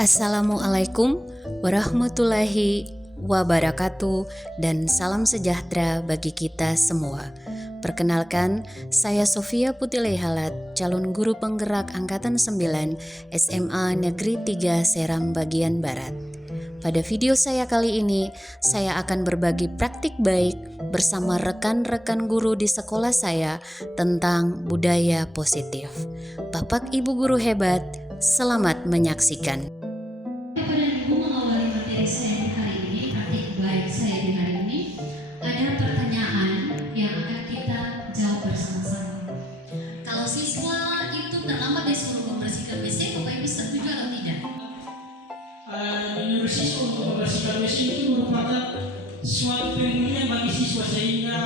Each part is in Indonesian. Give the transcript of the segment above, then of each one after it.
Assalamualaikum warahmatullahi wabarakatuh dan salam sejahtera bagi kita semua. Perkenalkan, saya Sofia Putih Halat, calon guru penggerak Angkatan 9 SMA Negeri 3 Seram bagian Barat. Pada video saya kali ini, saya akan berbagi praktik baik bersama rekan-rekan guru di sekolah saya tentang budaya positif. Bapak Ibu guru hebat, selamat menyaksikan. Saya di hari ini, praktik baik saya di hari ini, ada pertanyaan yang akan kita jawab bersama-sama. Kalau siswa itu terlambat disuruh membersihkan WC, Bapak Ibu setuju atau tidak? Menurut siswa untuk membersihkan WC itu merupakan suatu pemulihan bagi siswa, sehingga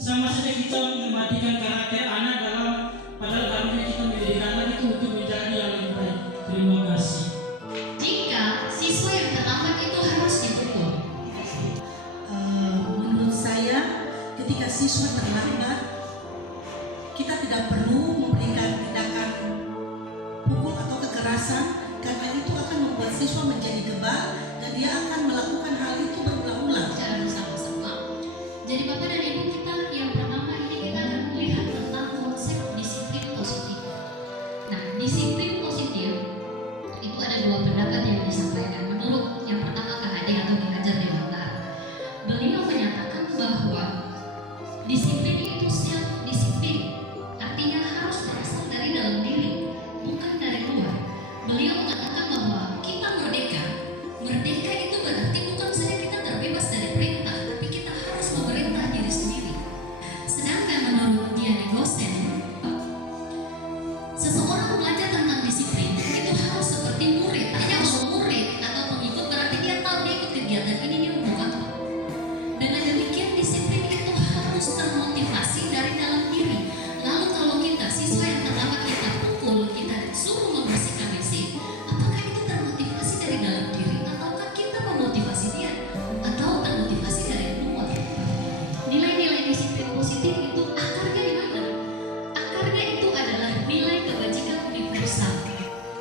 sama saja kita mematikan karakter anak dalam padahal harusnya kita mendidik anak itu untuk menjadi yang lebih baik. Terima kasih. Jika siswa yang terlambat itu harus dipukul, menurut saya ketika siswa terlambat kita tidak perlu memberikan tindakan pukul atau kekerasan, karena itu akan membuat siswa menjadi kebal dan dia akan melakukan hal itu berulang-ulang secara bersama-sama. Jadi Bapak dan Ibu, kita yang pertama ini kita akan melihat tentang konsep disiplin positif. Nah, disiplin positif itu ada dua pendapat yang disampaikan. Menurut yang pertama Kak Ade atau Ki Hajar Dewantara, beliau menyatakan bahwa disiplin itu self disiplin, artinya harus berasal dari dalam diri, bukan dari luar. Beliau mengatakan bahwa kita merdeka itu berarti bukan saja kita terbebas dari perintah, tapi kita harus memerintah diri sendiri. Sedangkan menurut Dian Gosen, seseorang belajar tentang disiplin itu harus seperti murid. Artinya kalau murid atau pengikut berarti dia tahu dia ikut kegiatan ini dia untuk apa. Dengan demikian disiplin itu harus termotivasi dari dalam diri. Lalu kalau kita siswa yang terlambat kita pukul, kita suruh membersihkan WC, apakah itu termotivasi dari dalam diri ataukah kita memotivasi dia atau termotivasi dari luar? Nilai-nilai disiplin positif itu akarnya di mana? Akarnya itu adalah nilai kebajikan universal.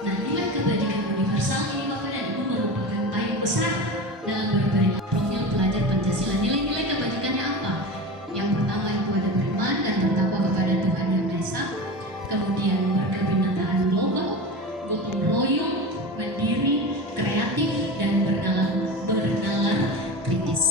Nah, nilai kebajikan universal ini Bapak dan Ibu merupakan payung besar dalam berperilaku profil pelajar Pancasila. Nilai-nilai kebajikannya apa? Yang pertama itu ada beriman dan bertakwa kepada Tuhan Yang Maha Esa, kemudian berkebinekaan global, gotong royong, mandiri, kreatif, dan bernalar kritis.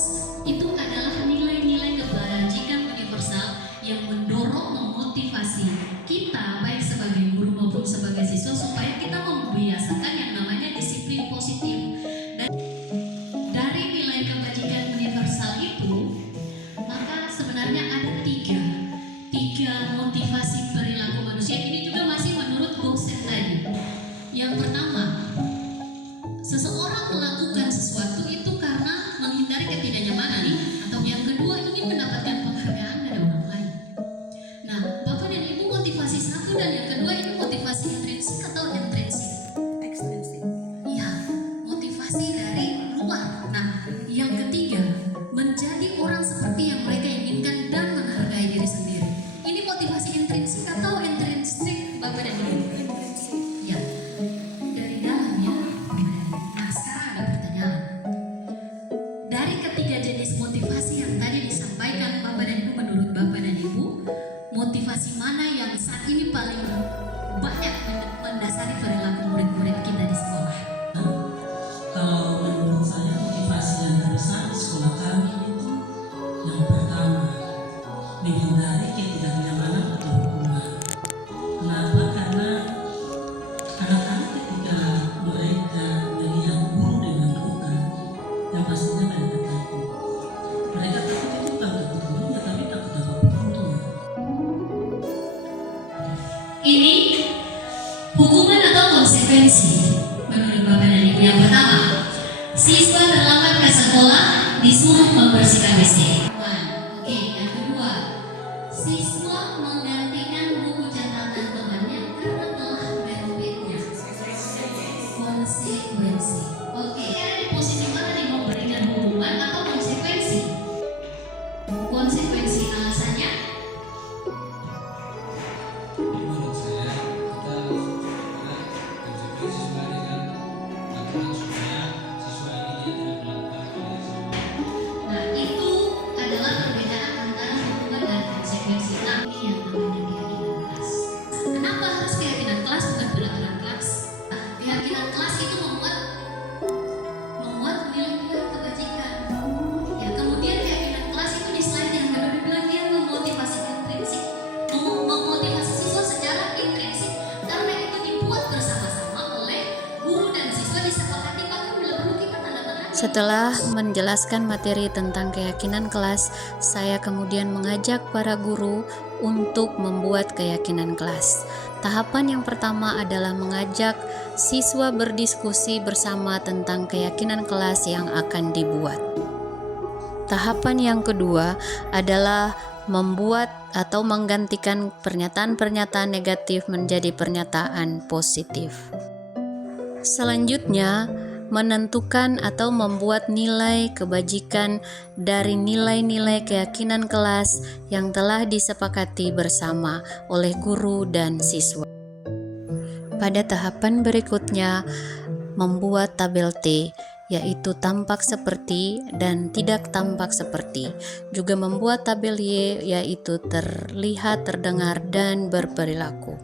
Itu adalah nilai-nilai kebajikan universal yang mendorong, memotivasi kita baik sebagai guru maupun sebagai siswa supaya kita membiasakan yang namanya disiplin positif. Dan dari nilai kebajikan universal itu, maka sebenarnya ada tiga motivasi perilaku manusia. Ini juga masih menurut Gosen tadi. Yang pertama, seseorang melakukan sesuatu itu karena menghindari ketidaknyamanan, atau yang kedua ingin mendapatkan penghargaan dari orang lain. Nah, Bapak dan Ibu, motivasi satu dan yang kedua ini motivasi intrinsik atau intrinsik? ekstrinsik. Iya, motivasi dari luar. Nah, yang ketiga, menjadi orang seperti yang mereka inginkan dan menghargai diri sendiri. Ini motivasi intrinsik atau intrinsik, Bapak dan Ibu? Ya, dari dalam ya. Nah, sekarang ada pertanyaan. Dari ketiga jenis motivasi yang tadi disampaikan Bapak dan Ibu, menurut Bapak dan Ibu, motivasi mana yang saat ini paling banyak mendasari perilaku murid-murid kita di sekolah? Kalau menurut saya motivasi yang terbesar di sekolah kami itu yang pertama, menghindari ketidaknyamanan atau hukuman. Kenapa? Karena anak-anak ketika mereka melihat guru dengan hukuman, yang pastinya mereka takut. Mereka takut itu bukan takut gurunya, tapi takut apapun Tuhan. Ini hukuman atau konsekuensi menurut Bapak dan Ibu. Yang pertama, siswa terlambat ke sekolah disuruh membersihkan WC. Oke, yang kedua, siswa menggantikan buku catatan temannya karena telah merobeknya. Konsekuensi. Oke, ada di posisi mana nih, memberikan hukuman atau konsekuensi? Konsekuensi, alasannya? Menurut saya kita harus konsekuensi sesuai dengan Setelah menjelaskan materi tentang keyakinan kelas, saya kemudian mengajak para guru untuk membuat keyakinan kelas. Tahapan yang pertama adalah mengajak siswa berdiskusi bersama tentang keyakinan kelas yang akan dibuat. Tahapan yang kedua adalah membuat atau menggantikan pernyataan-pernyataan negatif menjadi pernyataan positif. Selanjutnya, menentukan atau membuat nilai kebajikan dari nilai-nilai keyakinan kelas yang telah disepakati bersama oleh guru dan siswa. Pada tahapan berikutnya, membuat tabel T, yaitu tampak seperti dan tidak tampak seperti. Juga membuat tabel Y, yaitu terlihat, terdengar, dan berperilaku.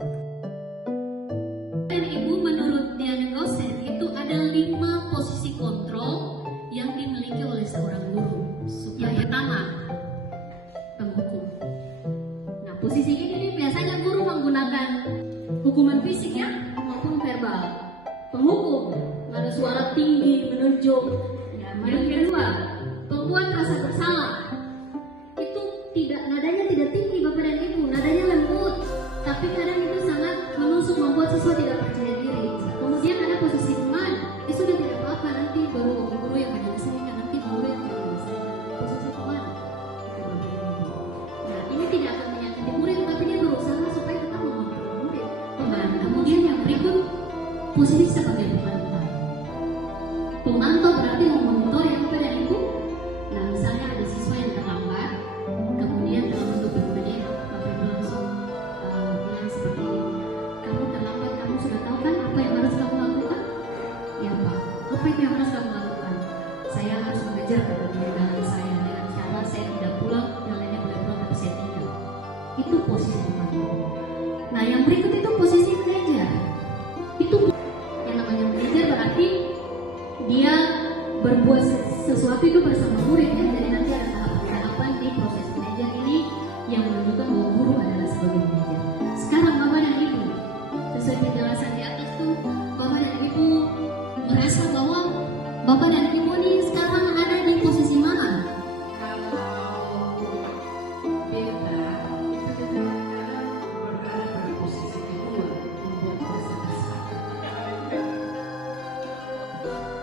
Dan Ibu, menurut diagnosis itu ada 5 posisi kontrol yang dimiliki oleh seorang guru. Yang pertama, penghukum. Nah, posisi ini biasanya guru menggunakan hukuman fisik ya, maupun verbal. Penghukum, ada suara tinggi, menunjuk. Ya, yang kedua, pembuat rasa bersalah. Itu nadanya tidak tinggi Bapak dan Ibu, nadanya lembut. Tapi kadang itu sangat menusuk, membuat siswa tidak percaya diri. Kemudian ada posisi teman, sudah tidak apa-apa, nanti baru guru yang menyelesaikan, nanti guru yang menyelesaikan. Posisi teman. Nah, ini tidak akan menyakiti murid, tapi dia berusaha supaya tetap memahami murid. Nah, kemudian yang berikut, posisi sebagai pemantau. Pemantau berarti memonitor yang Bapak dan Ibu. Nah, misalnya ada siswa yang terlambat, kemudian dalam bentuk berikutnya Bapak Ibu langsung bilang seperti ini, kamu terlambat, kamu sudah tahu kan apa yang harus kamu lakukan? Ya Pak, apa itu yang harus kamu lakukan? Saya harus mengejar ketertinggalan saya, dengan cara saya tidak pulang, yang lainnya boleh pulang tapi saya tinggal. Itu posisi pemantau. Nah, yang berikut itu posisi manajer. Itu yang namanya manajer berarti dia berbuat sesuatu itu bersama murid ya. Jadi nanti ada tahapan-tahapan di proses manajer ini yang menentukan bahwa guru adalah sebagai manajer. Sekarang Bapak dan Ibu, sesuai penjelasan di atas tuh, Bapak dan Ibu merasa bahwa Bapak dan Ibu ini sekarang ada di posisi mana?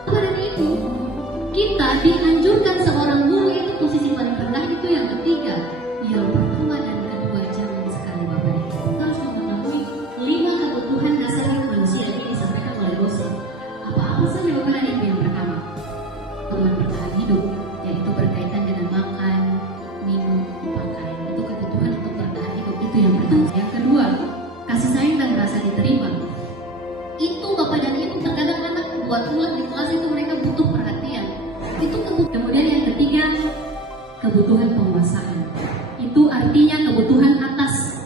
Bapak dan Ibu, kita dianjurkan seorang guru itu posisi paling rendah itu yang ketiga. Yang pertama dan kedua jangan sekali Bapak dan Ibu. Kita harus mengetahui 5 kebutuhan dasar manusia ini disampaikan oleh dosen. Apa saja Bapak dan Ibu? Yang pertama, kebutuhan bertahan hidup, yaitu berkaitan dengan makan, minum, pakaian. Itu kebutuhan untuk bertahan hidup, itu yang pertama. Yang kedua, kasih sayang dan rasa diterima. Itu Bapak dan Ibu terkadang anak buat ulah di kelas itu mereka butuh perhatian. Itu kebutuhan. Kemudian yang ketiga, kebutuhan penguasaan. Itu artinya kebutuhan atas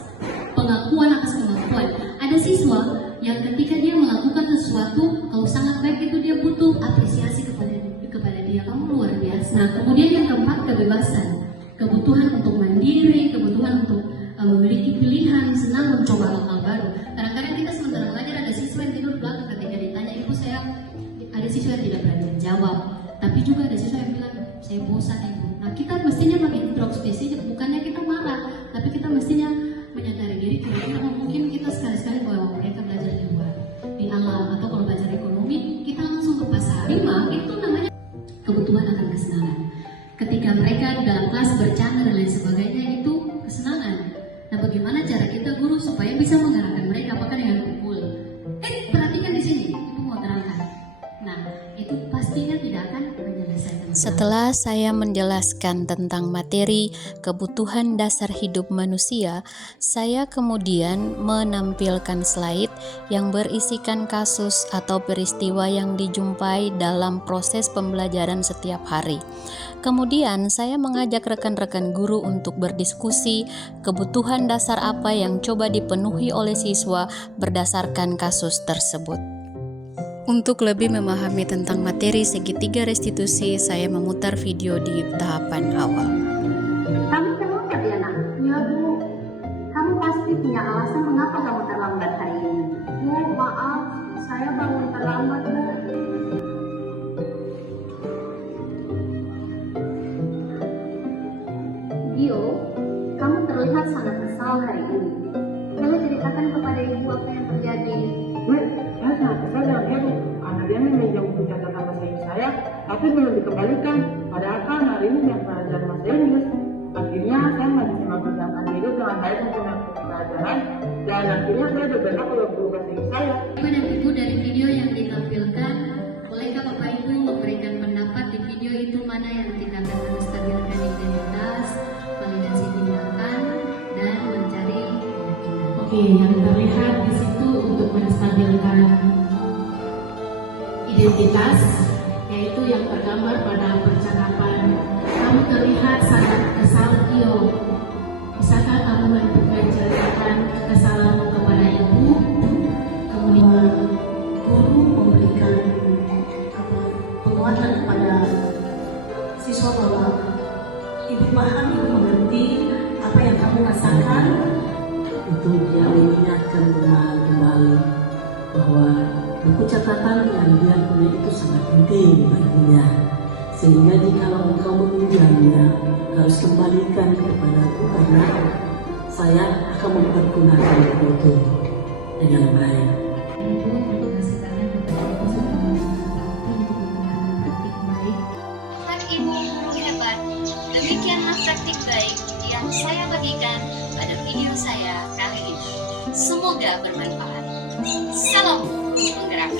pengakuan atas kemampuan. Ada siswa yang ketika dia melakukan sesuatu kalau sangat baik itu dia butuh apresiasi kepada dia, kamu luar biasa. Nah, kemudian yang keempat, kebebasan. Kebutuhan untuk mandiri, kebutuhan untuk memiliki pilihan, senang mencoba hal-hal baru. Kadang-kadang kita sementara belajar ada siswa yang tidur belakang ketika ditanya, ibu saya, ada siswa yang tidak berani menjawab, tapi juga ada siswa yang bilang saya bosan ibu. Nah, kita mestinya mengintrospeksi, bukannya kita marah, tapi kita mestinya menyadari diri kira-kira mungkin kita sekali-sekali bawa mereka belajar di luar, di alam, atau kalau belajar ekonomi kita langsung ke pasar. 5 itu namanya kebutuhan akan kesenangan. Ketika mereka dalam kelas bercanda dan lain sebagainya itu kesenangan. Nah, bagaimana cara kita guru supaya bisa mengarahkan mereka? Apakah dengan pukul? Perhatikan di sini, ibu mau terangkan. Nah, itu pastinya tidak akan menyelesaikan. Setelah saya menjelaskan tentang materi kebutuhan dasar hidup manusia, saya kemudian menampilkan slide yang berisikan kasus atau peristiwa yang dijumpai dalam proses pembelajaran setiap hari. Kemudian saya mengajak rekan-rekan guru untuk berdiskusi kebutuhan dasar apa yang coba dipenuhi oleh siswa berdasarkan kasus tersebut. Untuk lebih memahami tentang materi segitiga restitusi, saya memutar video di tahapan awal. Kamu terlambat ya nak? Ya Bu. Kamu pasti punya alasan mengapa kamu terlambat hari ini. Bu, maaf, saya bangun terlambat Bu. pasti belum dikembalikan. Padahal kan hari ini yang pelajaran bahasa Inggris. Akhirnya saya masih mempersiapkan diri dengan baik untuk mengikuti pelajaran, dan akhirnya saya berbenah ke guru bahasa Inggris saya. Bapak dan Ibu, dari video yang ditampilkan, bolehkah Bapak Ibu memberikan pendapat di video itu mana yang tindakan menstabilkan identitas, validasi tindakan, dan mencari keyakinan? Oke, yang terlihat di situ untuk menstabilkan identitas, yaitu yang tergambar pada percakapan. Kamu terlihat sangat kesal, Tio. Bisakah kamu menceritakan kekesalanmu kepada ibu? Kemudian Guru memberikan penguatan kepada siswa bahwa ibu paham, ibu mengerti apa yang kamu rasakan. Itu dia mengingatkan kembali bahwa buku catatan yang dia punya itu sangat penting baginya, sehingga jika engkau meminjamnya harus kembalikan kepadaku, karena saya akan mempergunakan itu dengan baik. Ibu, terima kasih banyak Bapak Ibu sudah membantu untuk menggunakan praktik baik. Kan Ibu guru hebat. Demikianlah praktik baik yang saya bagikan pada video saya kali ini. Semoga bermanfaat. Salam guru penggerak.